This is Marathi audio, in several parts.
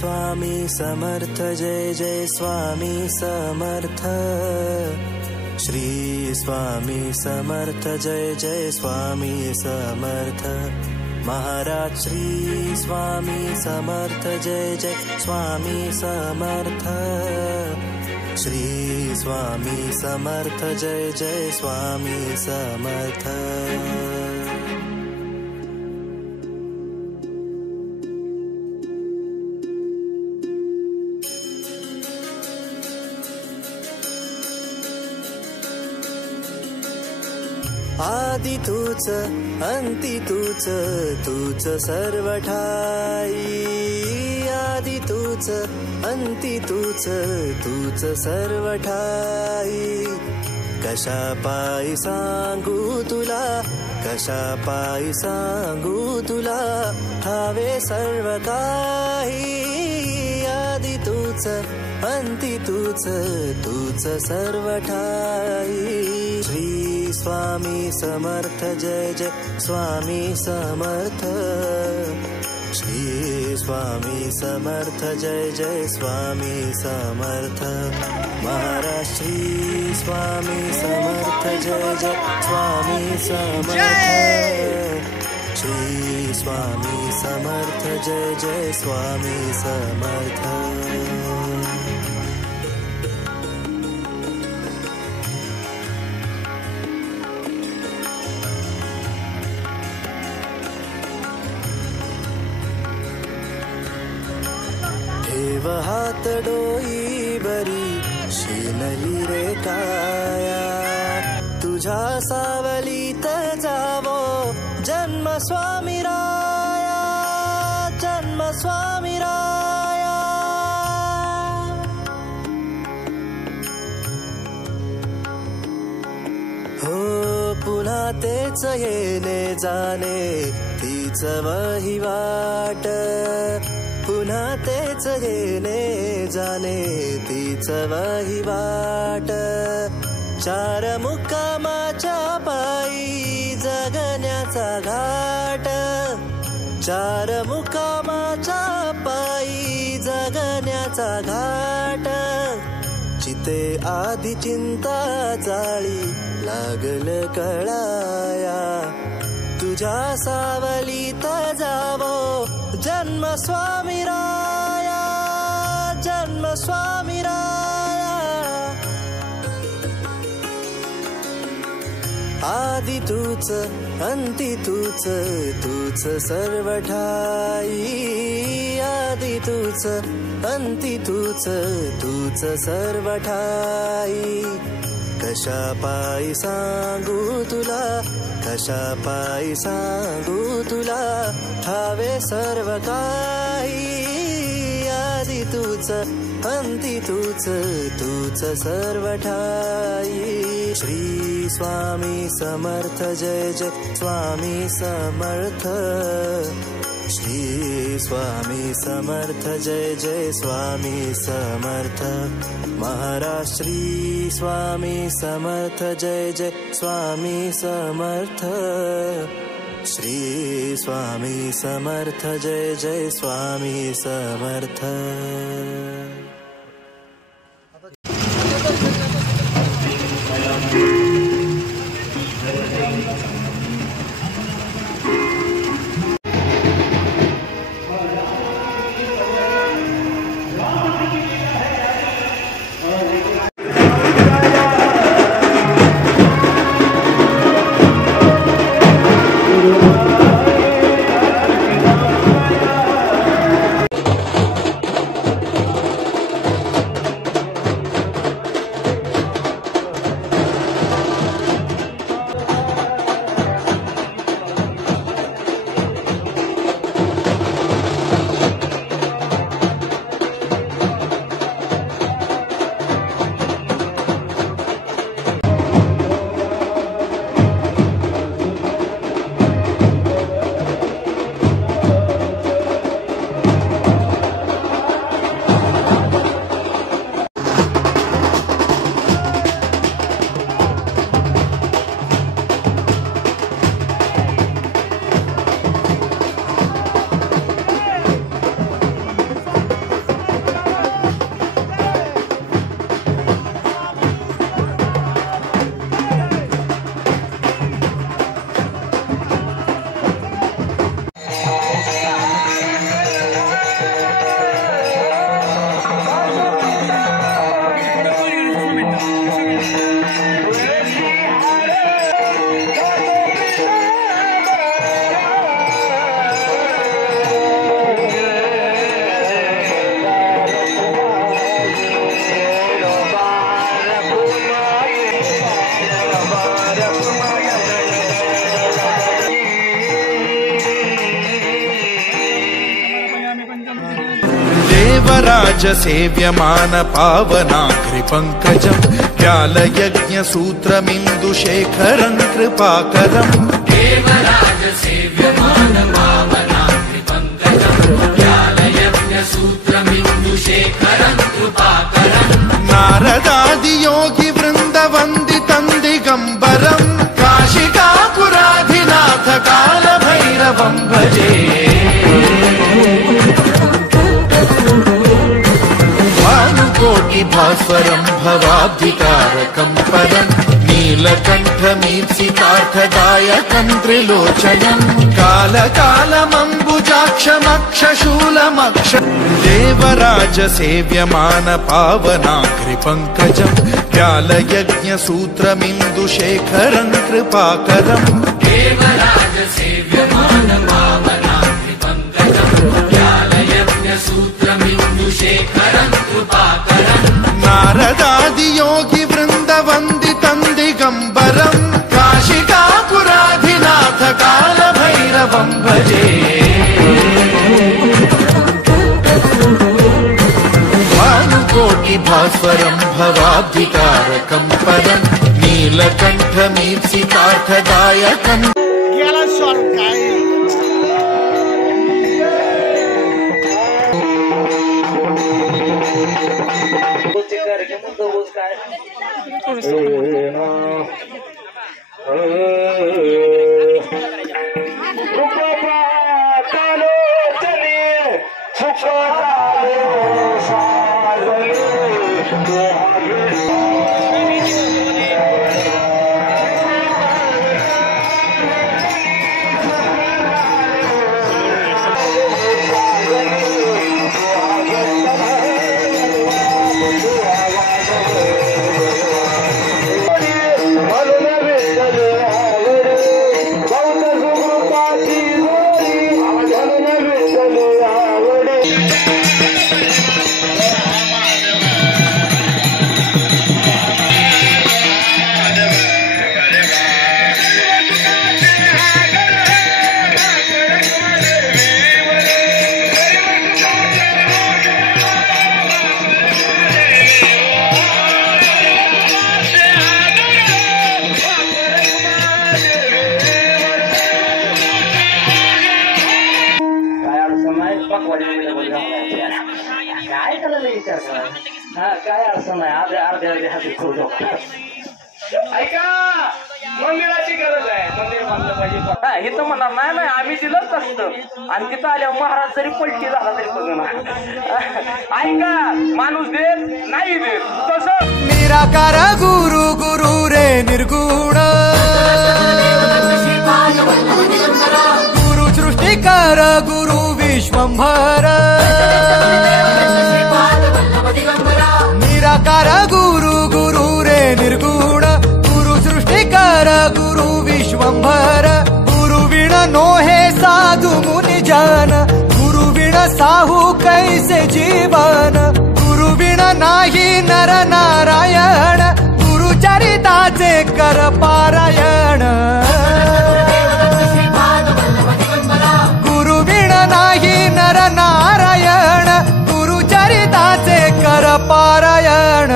स्वामी समर्थ जय जय स्वामी समर्थ। श्री स्वामी समर्थ जय जय स्वामी समर्थ। महाराज श्री स्वामी समर्थ जय जय स्वामी समर्थ। श्री स्वामी समर्थ जय जय स्वामी समर्थ। आदि तूच अंती तूच, तूच सर्व ठाई। आदि तूच अंती तूच, तूच सर्व ठाई। कशा पायी सांगू तुला, कशा पायी सांगू तुला, ठावे सर्व काही। आदि तूच अंती तूच, तूच सर्व ठाई। श्री स्वामी समर्थ जय जय स्वामी समर्थ। श्री स्वामी समर्थ जय जय स्वामी समर्थ। महाराज श्री स्वामी समर्थ जय जय स्वामी समर्थ। श्री स्वामी समर्थ जय जय स्वामी समर्थ। ठेव हात डोई बरी, शिनली रे काया। तुझ्या सावलीत जावो जन्म स्वामी राया, जन्म स्वामी राया। हो पुन्हा तेच येणे जाणे, तीच वहिवाट। पुन्हा तेच येणे जाणे, तीच वहिवाट। चार मुक्कामाच्या पायी जगण्याचा घाट। चार मुक्कामाच्या पायी जगण्याचा घाट। चिते आधी चिंता जाळी लागल कळाया। तुझ्या सावलीत जावो जन्म स्वामी राया, जन्म स्वामी राया। आदि तूच अंती तूच, तूच सर्व ठाई। आदि तूच अंती तूच, तूच सर्व ठाई। कशा पायी सांगू तुला, कशा पायी सांगू तुला, ठावे सर्व काही। आदि तूच अंती तूच, तूच सर्व ठाई। श्री स्वामी समर्थ जय जय स्वामी समर्थ। श्री स्वामी समर्थ जय जय स्वामी समर्थ। महाराज श्री स्वामी समर्थ जय जय स्वामी समर्थ। श्री स्वामी समर्थ जय जय स्वामी समर्थ। देवराज सेव्यमान पावनाग्रि पंकजं व्यालयज्ञ सूत्रमिन्दुशेखरं कृपाकरं देवराज सेव्यमान पावनाग्रि पंकजं व्यालयज्ञ सूत्रमिन्दुशेखरं कृपाकरं नारदादि योगी वृंद वंदितं दिगंबरं काशिकापुराधिनाथ काल भैरवं भजे भानुकोटि भास्वरं भवाब्धिकारकं परं नीलकण्ठमीप्सितार्थदायकं त्रिलोचनं कालकालमम्बुजाक्षमक्षशूलमक्ष देवराज सेव्यमान पावनाग्रि पंकजं व्यालयज्ञ सूत्रमिन्दुशेखरं कृपाकरं देवराज सेव्यमान पावनाग्रि पंकजं व्यालयज्ञ सूत्रमिन्दुशेखरं कृपाकरं नारदादि योगी वृंद वंदितं दिगंबरं काशिकापुराधिनाथ काल भैरवं भजे भानुकोटि भास्वरं भवाब्धिकारकं परं नीलकण्ठमीप्सितार्थदायकं काय अडचण नाही अर्ध्या हाती करू ऐका मंदिराची गरज आहे मंदिर बांधलं पाहिजे हे तर म्हणणार नाही आम्ही दिलंच असतं आणि तिथं आल्या महाराज जरी पलटी झाला तरी बघणार ऐका माणूस देत नाही देत तसं निराकार गुरु गुरु रे निर्गुण गुरु सृष्टिकार गुरु विश्वंभर निराकार गुरु गुरु रे निर्गुण गुरु सृष्टिकार गुरु विश्वंभर गुरु विण नो हे साधु मुनि जन गुरु विण साहू कैसे जीवन गुरु विण नाही नर नारायण गुरु चरिताचे कर पारायण गुरु विण नाही नर नारायण गुरु चरिताचे कर पारायण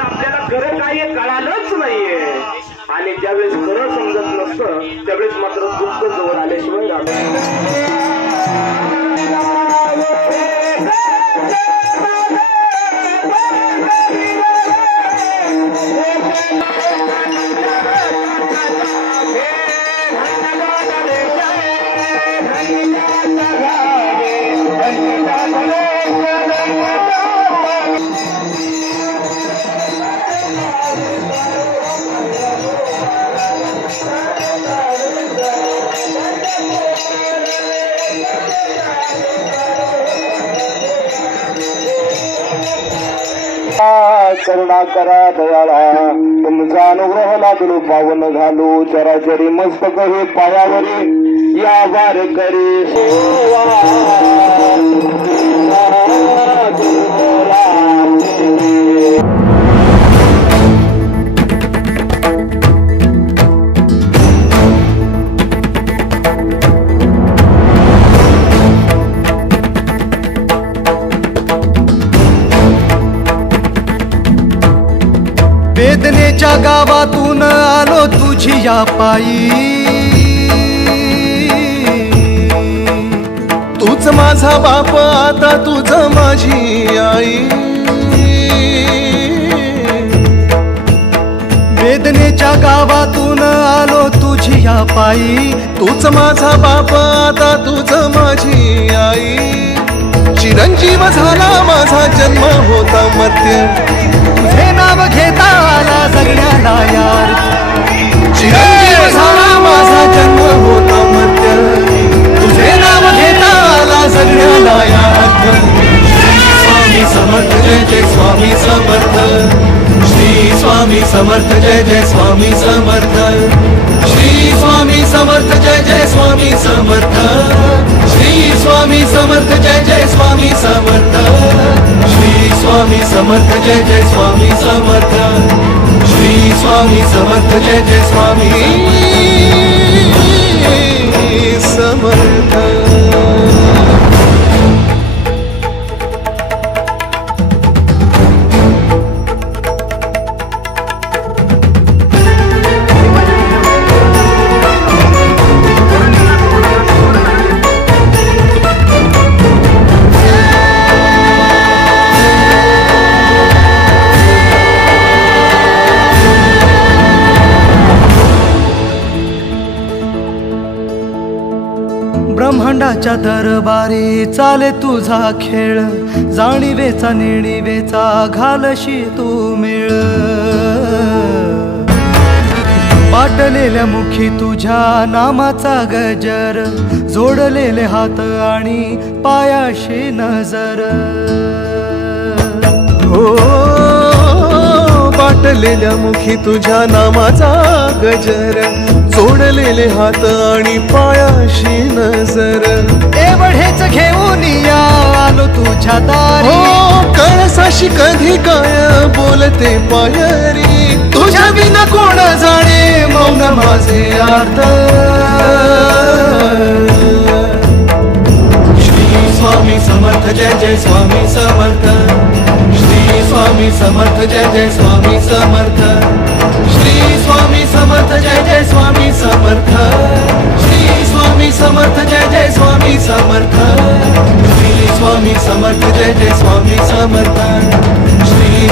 आपल्याला खरं काय कळालंच नाहीये आणि ज्यावेळेस खरं समजत नसतं त्यावेळेस मात्र दुःख जवळ आल्याशिवाय राहत करुणा करा दयाळा तुमचा अनुग्रह लागलो पावन झालो चराचरी मस्तक हे पायावरी या वारकरी वेदनेच्या गावातून आलो तुझी या पायी, तूच माझा बाप आता तुझ माझी आई, वेदनेच्या गावातून आलो तुझी या पायी, तूच माझा बाप आता तुझ माझी आई, चिरंजीव झाला माझा जन्म होता मर्त्य, तुझे नाव घेता आला जगण्याला यार, चिरंजीव झाला माझा जन्म होता मर्त्य, तुझे नाव घेता आला जगण्याला यार. स्वामी समर्थ जय जय स्वामी समर्थ, श्री स्वामी समर्थ जय जय स्वामी समर्थ, श्री स्वामी समर्थ जय जय स्वामी समर्थ, श्री स्वामी समर्थ जय जय स्वामी समर्थ, श्री स्वामी समर्थ जय जय स्वामी समर्थ, श्री स्वामी समर्थ जय जय स्वामी समर्थ. ब्रह्मांडाच्या दरबारी चाले तुझा खेळ, जाणीवेचा नेणीवेचा घालशी तू मेळ, पाटलेल्या मुखी तुझ्या नामाचा गजर, जोडलेले हात आणि पायाशी नजर, हो पाटलेल्या मुखी तुझ्या नामाचा गजर, जोडलेले हात आणि पायाशी नजर, एवढेच घेऊन या आलो तुझ्या दारी, हो कळसाशी कधी काय बोलते पायरी, तुझ्या विना कोण जाणे मौन माझे अर्थ. श्री स्वामी समर्थ जय जय स्वामी समर्थ, श्री स्वामी समर्थ जय जय स्वामी समर्थ, श्री स्वामी समर्थ जय जय स्वामी समर्थ, श्री स्वामी समर्थ जय जय स्वामी समर्थ, श्री स्वामी समर्थ जय जय स्वामी समर्थ, श्री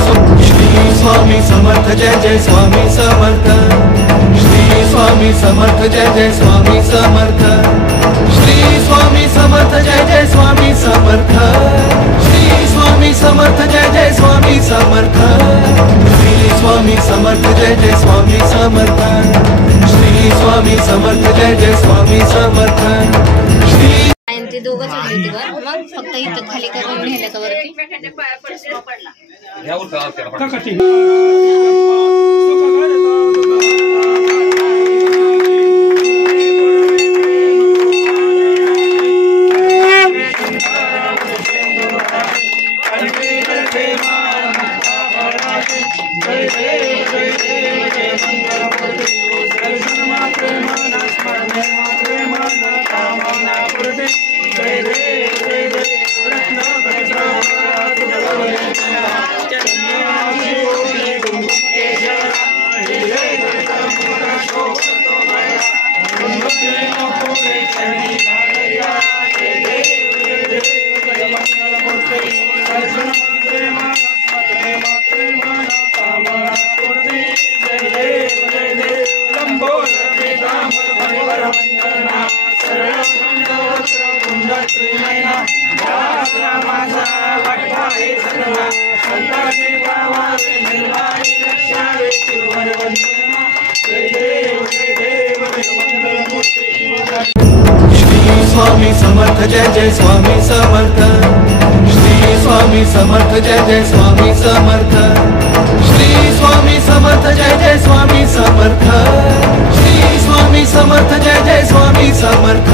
स्वामी समर्थ जय जय स्वामी समर्थ, श्री स्वामी समर्थ जय जय स्वामी समर्थ, श्री स्वामी समर्थ जय जय स्वामी समर्थ, श्री स्वामी समर्थ जय जय स्वामी समर्थ, श्री स्वामी समर्थ जय जय स्वामी समर्थ, श्री स्वामी समर्थ जय जय स्वामी समर्थ, श्री ते दोघंच होते वर, मग फक्त इथं खाली करून नेलं का वरती. स्वामी समर्थ जय जय स्वामी समर्थ, श्री स्वामी समर्थ जय जय स्वामी समर्थ, श्री स्वामी समर्थ जय जय स्वामी समर्थ, श्री स्वामी समर्थ जय जय स्वामी समर्थ,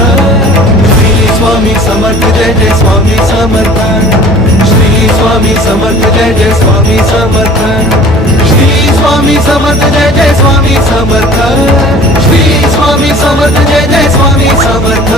श्री समर्थ जय जय स्वामी समर्थ श्री स्वामी समर्थ जय जय स्वामी समर्थ श्री स्वामी समर्थ जय जय स्वामी समर्थ श्री स्वामी समर्थ जय जय स्वामी समर्थ